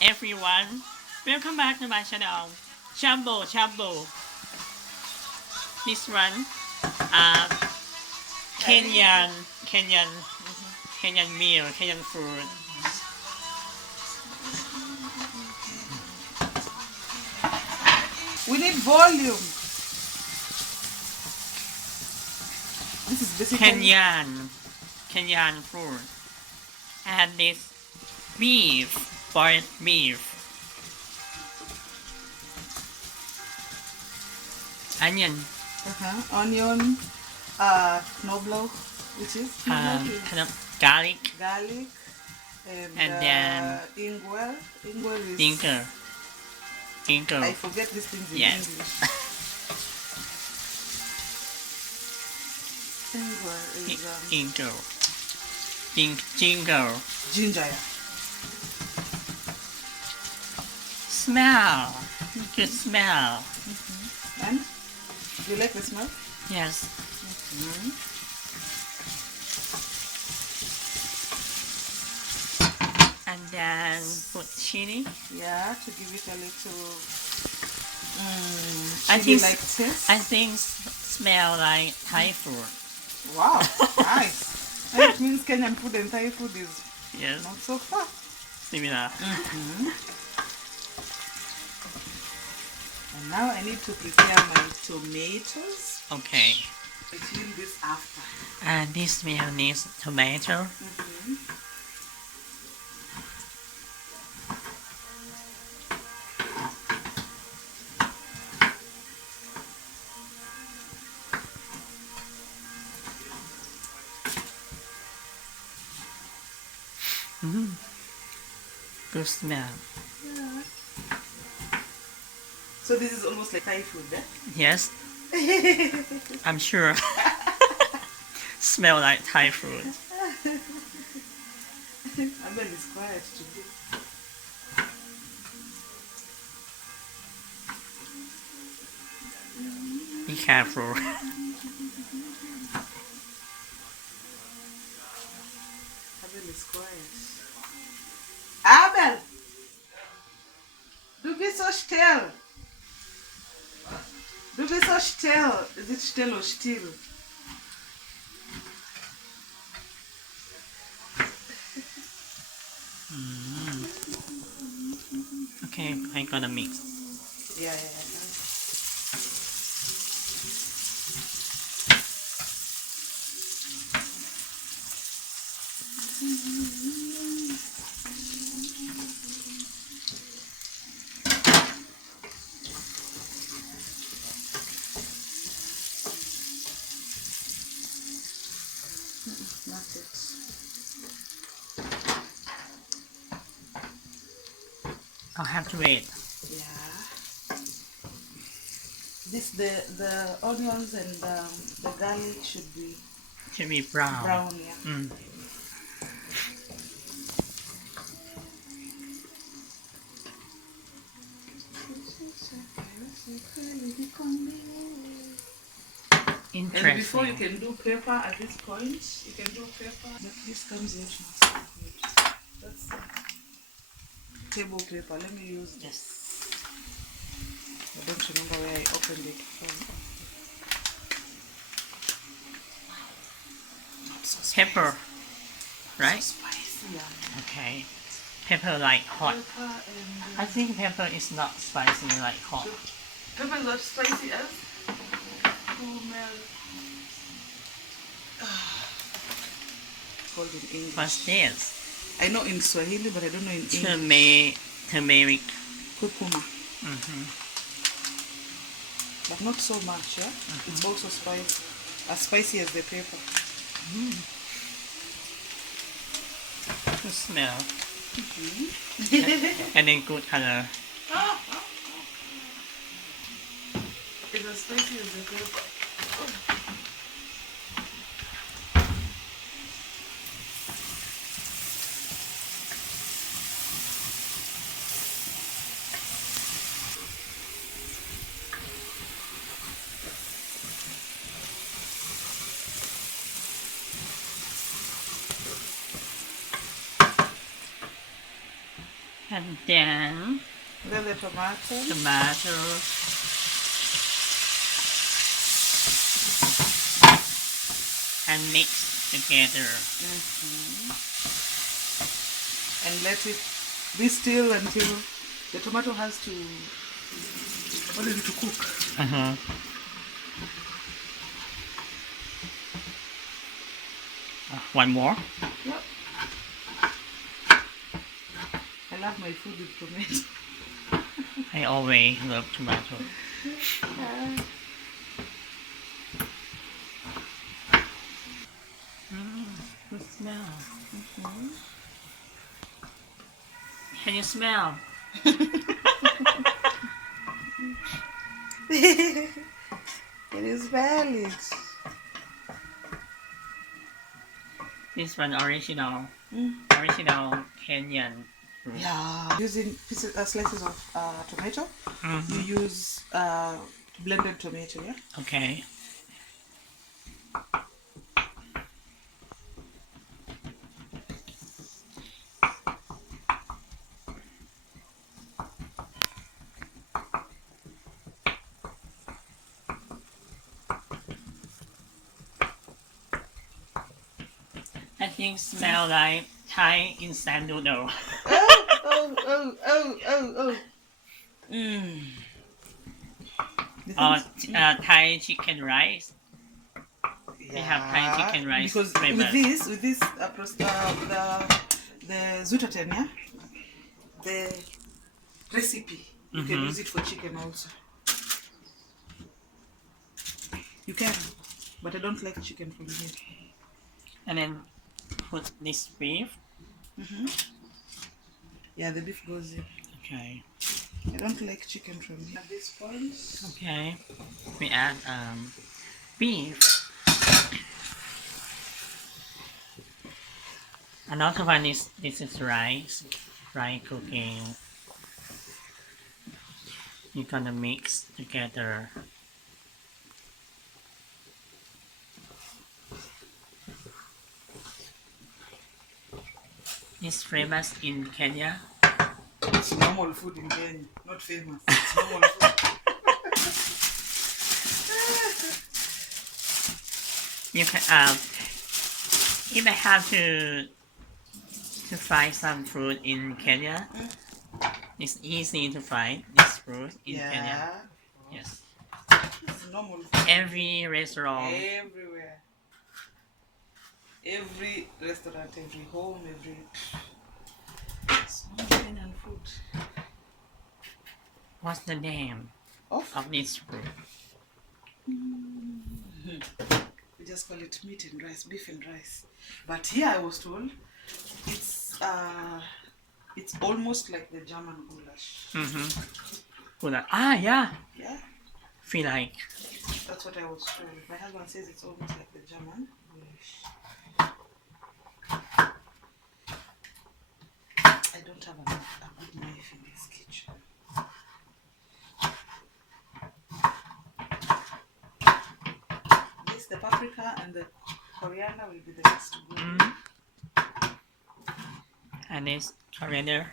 everyone, welcome back to my channel. Shabu Shabu. This one, uh, Kenyan meal, Kenyan food. We need volume. This is basically Kenyan food. And this beef, boiled beef. Onion, onion, knoblauch, which is kind of garlic, and then ingwer. Ingwer is ginger. I forget these things in Yes. English. Ingwer is ginger. Yeah. Smell, good smell. And do you like the smell? Yes. And then put chili. Yeah, to give it a little I think like taste. I think smell like Thai food. Wow, nice. That means Kenyan food and Thai food is Yes, not so far. similar. And now I need to prepare my tomatoes. Okay. I clean this after. And this meal needs tomato. Good smell. Yeah. So this is almost like Thai food, eh? Yes, I'm sure. Smell like Thai food. Abel is quiet today. Be careful. Abel is quiet. Abel! Du bist so still. Du bist so still. Is it still or still? Okay, I gotta mix. Yeah. Not it. I'll have to wait. Yeah. The onions and the garlic should be Should be brown. brown, yeah. And before you Interesting. can do pepper at this point, you can do pepper. But this comes out not so good. That's table paper. Let me use this. Yes. I don't remember where I opened it from. Not so spicy. Pepper, right? Spicy, yeah. Okay. Pepper like hot. Pepper and I think pepper is not spicy like hot. pepper is not spicy as caramel. It's called in English. What's this? I know in Swahili, but I don't know in English. Turmeric. Kurkuma. But not so much, yeah? It's also spicy. As spicy as the pepper. Good smell. And then good color. It's as spicy as the pepper. And then Then the tomato. tomatoes. And mix together. And let it be still until the tomato has to cook. Uh-huh. One more. Yep. I love my food with tomato. I always love tomato. The smell. Can you smell? It is valid. This one original Kenyan fruit. Yeah. Using slices of tomato. Mhm. You use blended tomato, yeah? Okay. I think smell like Thai instant noodle. Oh. The Or things- Thai chicken rice. They have Thai chicken rice because flavor. with this the zutaten, yeah, the recipe you can use it for chicken also. You can, but I don't like chicken from here. And then put this beef. Yeah, the beef goes in. Okay. I don't like chicken from here. At this point, Okay. We add beef. Another one is this is rice cooking. You're gonna mix together. It's famous in Kenya. it's normal food in Kenya, not famous. It's normal food. You can if I have to find some fruit in Kenya, it's easy to find this fruit in Kenya. Yes. It's normal food. Every restaurant. Everywhere. Every restaurant, every home, every. It's not Kenyan food. What's the name of this fruit? We just call it meat and rice, beef and rice. But here I was told it's almost like the German goulash. Good. Yeah. Yeah, Feel like. that's what I was told. My husband says it's almost like the German goulash. I don't have a good knife in this kitchen. This, the paprika and the coriander will be the next to go. And this coriander.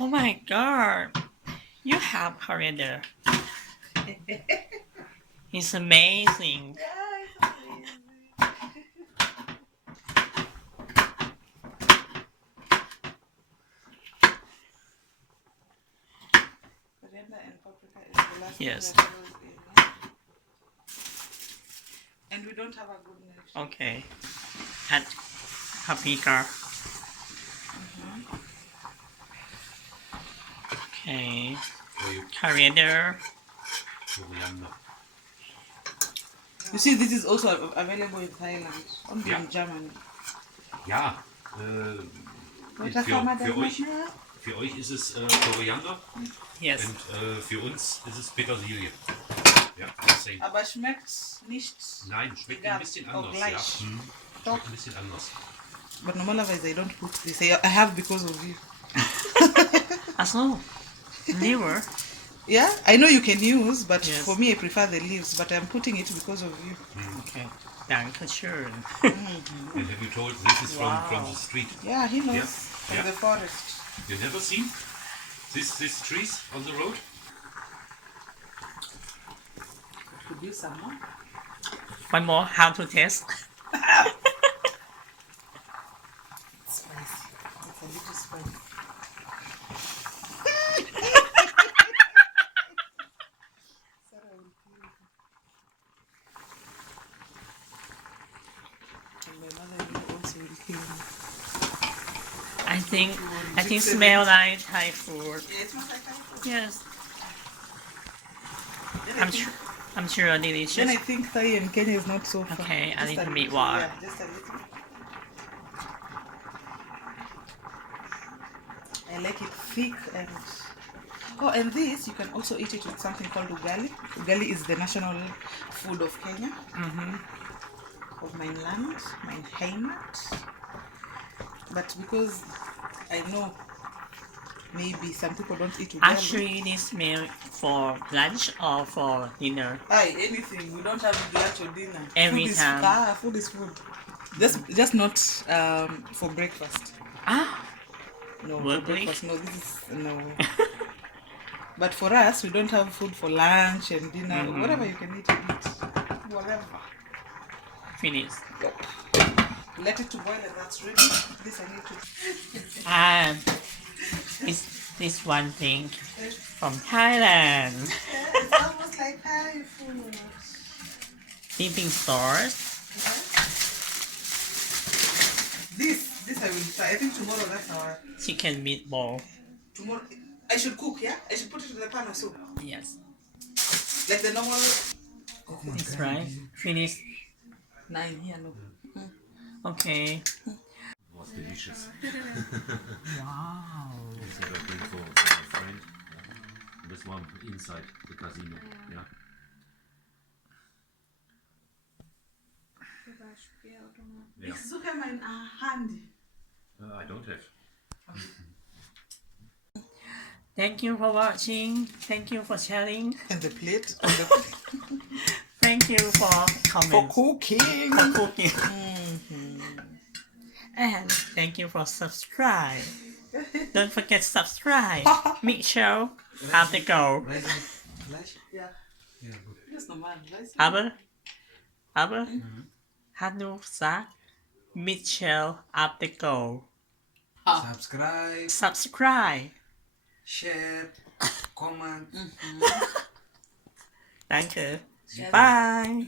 Oh my god. You have coriander. It's amazing. Yeah, it's amazing. Coriander and paprika is the last Yes. thing that goes in. Yeah? And we don't have a good knife. Okay. Add paprika. Okay. Coriander. Koriander. You see, this is also available in Thailand, only Yeah. in Germany. Ja, Weiter für, kann man für, das euch, nicht mehr? für euch ist es Koriander Yes. und für uns ist es Petersilie. Ja, same. Aber schmeckt nicht. Nein, schmeckt egal, ein bisschen auch anders. Ja. gleich. Schmeckt ein bisschen anders. But normalerweise I don't put this. I have because of you. Also, liver. Yeah, I know you can use, but Yes. for me I prefer the leaves. But I'm putting it because of you. Okay. Dankeschön. And have you told this is from the street? Yeah, he knows. Yeah, From yeah. the forest. You never seen these trees on the road? Could be some more. One more, how to taste. Spicy. It's a little spicy. Sarah will kill me. And my mother also will kill me. I think smell like Thai food. Yeah, it smells like Thai food. Yes, Then I I'm think- sure. I'm sure Then delicious. I think Thai and Kenya is not so far. Okay, a Just little bit little, more. Yeah, just a little. I like it thick and. Oh, and this you can also eat it with something called ugali. Ugali is the national food of Kenya, of my land, my Heimat. But because I know maybe some people don't eat ugali. Actually, this meal for lunch or for dinner. Aye, anything. We don't have lunch or dinner. Every food time. Food is food. Just not for breakfast. Ah, No, for Workly? breakfast. No, this is no. But for us, we don't have food for lunch and dinner. Whatever you can eat, you eat. Whatever. finish. Yep. Let it to boil and that's ready. This I need to. And this one thing from Thailand. It's almost like Thai food. Dipping sauce. This I will try. I think tomorrow that's our. Chicken meatball. Tomorrow I should cook. Yeah, I should put it in the pan or so. Yes. Like the normal. That's right. Finish. 9 here, no. Okay. It was delicious. Wow. This is what I bring for my friend. Yeah. This one inside the casino. Yeah. Yeah. Ich suche mein Handy. I don't have. Thank you for watching. Thank you for sharing. And the plate. Thank you for For comments. cooking. For cooking. And thank you for subscribe. Don't forget subscribe. Mitchell, have to go. Yeah. Just normal. Aber, hat du gesagt, Mitchell, have to go. Subscribe, Subscribe. share, comment. Danke. Bye.